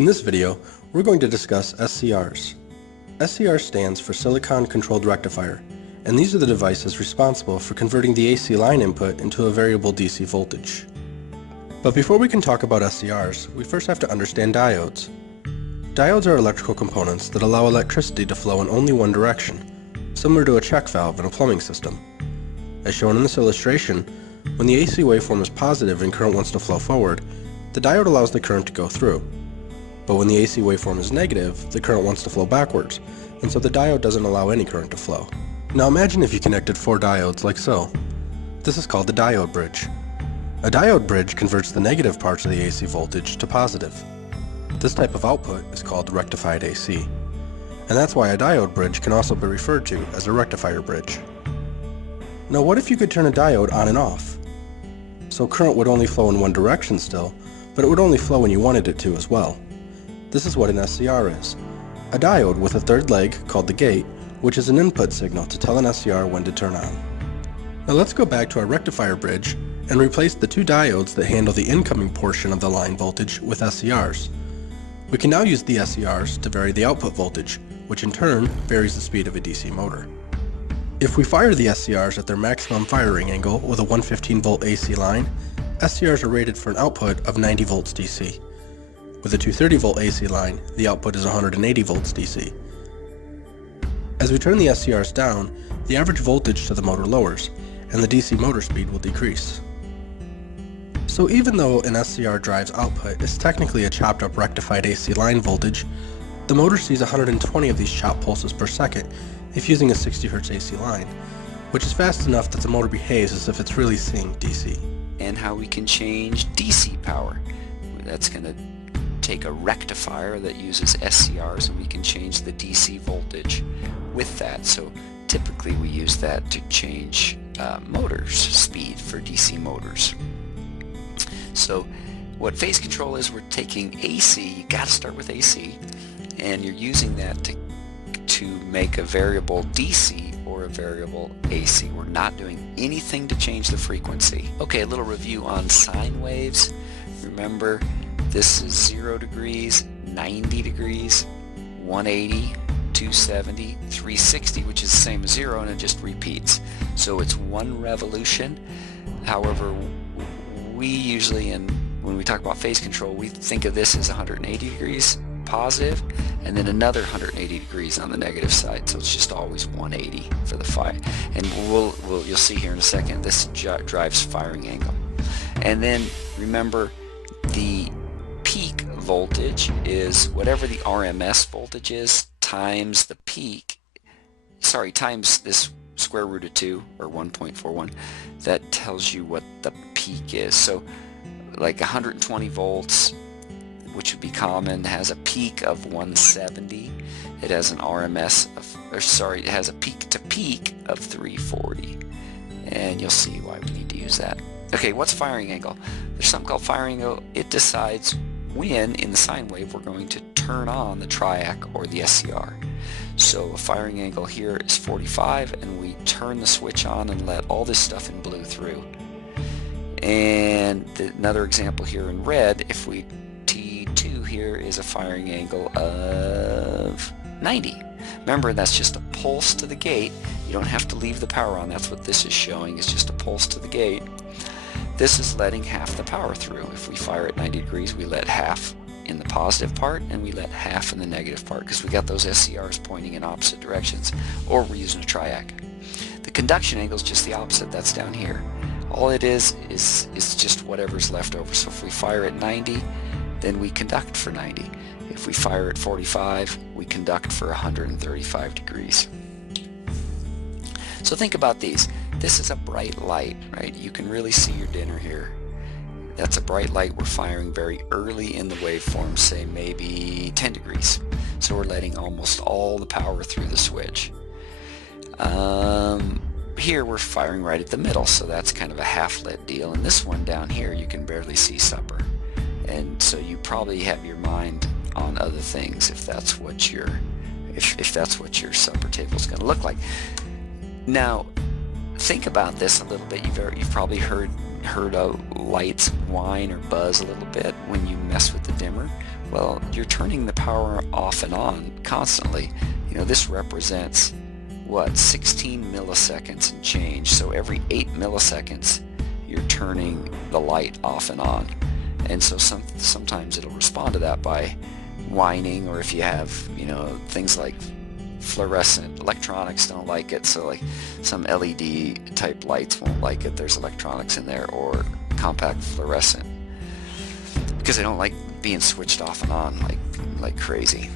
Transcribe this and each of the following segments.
In this video, we're going to discuss SCRs. SCR stands for Silicon Controlled Rectifier, and these are the devices responsible for converting the AC line input into a variable DC voltage. But before we can talk about SCRs, we first have to understand diodes. Diodes are electrical components that allow electricity to flow in only one direction, similar to a check valve in a plumbing system. As shown in this illustration, when the AC waveform is positive and current wants to flow forward, the diode allows the current to go through. But when the AC waveform is negative, the current wants to flow backwards, and so the diode doesn't allow any current to flow. Now imagine if you connected 4 diodes like so. This is called the diode bridge. A diode bridge converts the negative parts of the AC voltage to positive. This type of output is called rectified AC. And that's why a diode bridge can also be referred to as a rectifier bridge. Now what if you could turn a diode on and off? So current would only flow in one direction still, but it would only flow when you wanted it to as well. This is what an SCR is. A diode with a third leg called the gate, which is an input signal to tell an SCR when to turn on. Now let's go back to our rectifier bridge and replace the 2 diodes that handle the incoming portion of the line voltage with SCRs. We can now use the SCRs to vary the output voltage, which in turn varies the speed of a DC motor. If we fire the SCRs at their maximum firing angle with a 115 volt AC line, SCRs are rated for an output of 90 volts DC. With a 230 volt AC line, the output is 180 volts DC. As we turn the SCRs down, the average voltage to the motor lowers, and the DC motor speed will decrease. So even though an SCR drive's output is technically a chopped up rectified AC line voltage, the motor sees 120 of these chopped pulses per second if using a 60 Hz AC line, which is fast enough that the motor behaves as if it's really seeing DC. And how we can change DC power. That's going to take a rectifier that uses SCRs, and we can change the DC voltage with that. So typically we use that to change motors speed for DC motors. So what phase control is, we're taking AC, you got to start with AC, and you're using that to make a variable DC or a variable AC. We're not doing anything to change the frequency. Okay, a little review on sine waves. Remember, this is 0 degrees, 90 degrees, 180, 270, 360, which is the same as 0, and it just repeats. So it's one revolution. However, we usually, when we talk about phase control, we think of this as 180 degrees positive, and then another 180 degrees on the negative side. So it's just always 180 for the fire. And you'll see here in a second, this drives firing angle. And then remember, the peak voltage is whatever the RMS voltage is times the peak, times this square root of 2 or 1.41. That tells you what the peak is. So like 120 volts, which would be common, has a peak of 170. It has an RMS of, it has a peak to peak of 340. And you'll see why we need to use that. Okay, what's firing angle? There's something called firing angle. It decides when in the sine wave we're going to turn on the triac or the SCR. So a firing angle here is 45, and we turn the switch on and let all this stuff in blue through. And another example here in red, if we T2 here is a firing angle of 90. Remember, that's just a pulse to the gate. You don't have to leave the power on. That's what this is showing, is just a pulse to the gate. This is letting half the power through. If we fire at 90 degrees, we let half in the positive part, and we let half in the negative part, because we got those SCRs pointing in opposite directions, or we're using a triac. The conduction angle is just the opposite. That's down here. All it is just whatever's left over. So if we fire at 90, then we conduct for 90. If we fire at 45, we conduct for 135 degrees. So think about these. This is a bright light, right? You can really see your dinner here. That's a bright light. We're firing very early in the waveform, say maybe 10 degrees. So we're letting almost all the power through the switch. Here we're firing right at the middle, so that's kind of a half-lit deal. And this one down here, you can barely see supper. And so you probably have your mind on other things if that's what your supper table is going to look like. Now, think about this a little bit. You've probably heard lights whine or buzz a little bit when you mess with the dimmer? Well, you're turning the power off and on constantly. You know, this represents what, 16 milliseconds and change. So every 8 milliseconds you're turning the light off and on. And so sometimes it'll respond to that by whining, or if you have, you know, things like fluorescent electronics don't like it, so like some LED type lights won't like it, there's electronics in there, or compact fluorescent, because they don't like being switched off and on like crazy.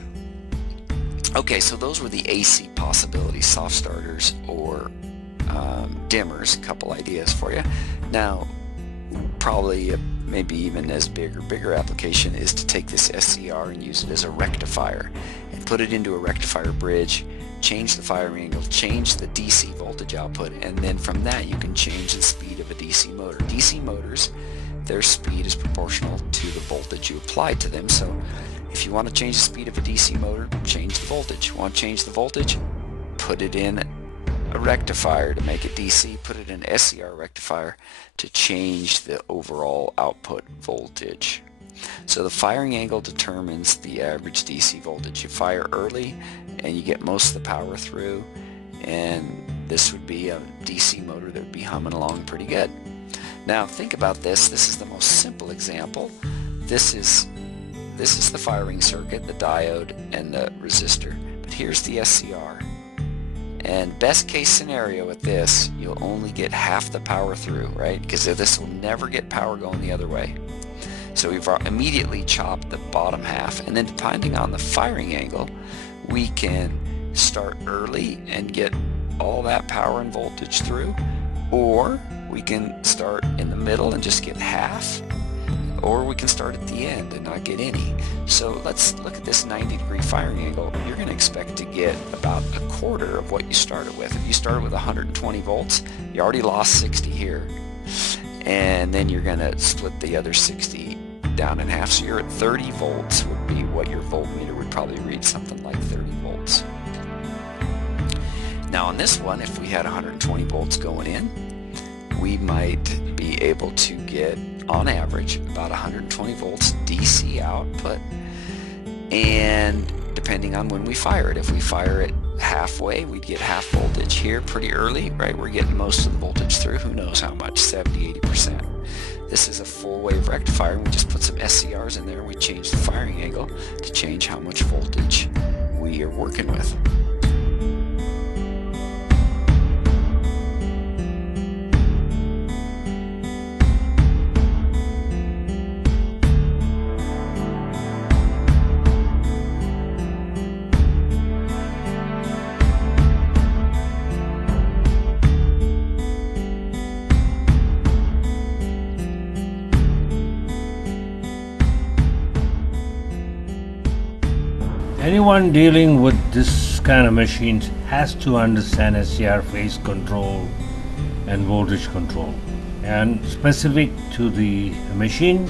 Okay, so those were the AC possibilities, soft starters or dimmers. A couple ideas for you. Now, probably maybe even as bigger application is to take this SCR and use it as a rectifier and put it into a rectifier bridge, change the firing angle, change the DC voltage output, and then from that you can change the speed of a DC motor. DC motors, their speed is proportional to the voltage you apply to them. So if you want to change the speed of a DC motor, change the voltage. You want to change the voltage, put it in a rectifier to make it DC, put it in an SCR rectifier to change the overall output voltage. So the firing angle determines the average DC voltage. You fire early and you get most of the power through, and this would be a DC motor that would be humming along pretty good. Now think about this. This is the most simple example. This is the firing circuit, the diode and the resistor, but here's the SCR. And best case scenario with this, you'll only get half the power through, right? Because this will never get power going the other way. So we've immediately chopped the bottom half, and then depending on the firing angle, we can start early and get all that power and voltage through, or we can start in the middle and just get half, or we can start at the end and not get any. So let's look at this 90-degree firing angle. You're going to expect to get about a quarter of what you started with. If you started with 120 volts, you already lost 60 here, and then you're going to split the other 60 down in half. So you're at 30 volts would be what your voltmeter would probably read, something like 30 volts. Now on this one, if we had 120 volts going in, we might be able to get on average about 120 volts DC output, and depending on when we fire it, if we fire it halfway, we'd get half voltage here pretty early, right? We're getting most of the voltage through, who knows how much, 70-80%. This is a full wave rectifier. We just put some SCRs in there and we change the firing angle to change how much voltage we are working with. Anyone dealing with this kind of machines has to understand SCR phase control and voltage control. And specific to the machine,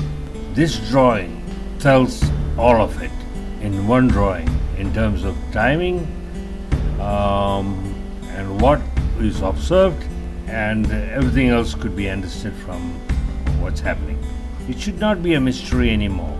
this drawing tells all of it in one drawing in terms of timing and what is observed, and everything else could be understood from what's happening. It should not be a mystery anymore.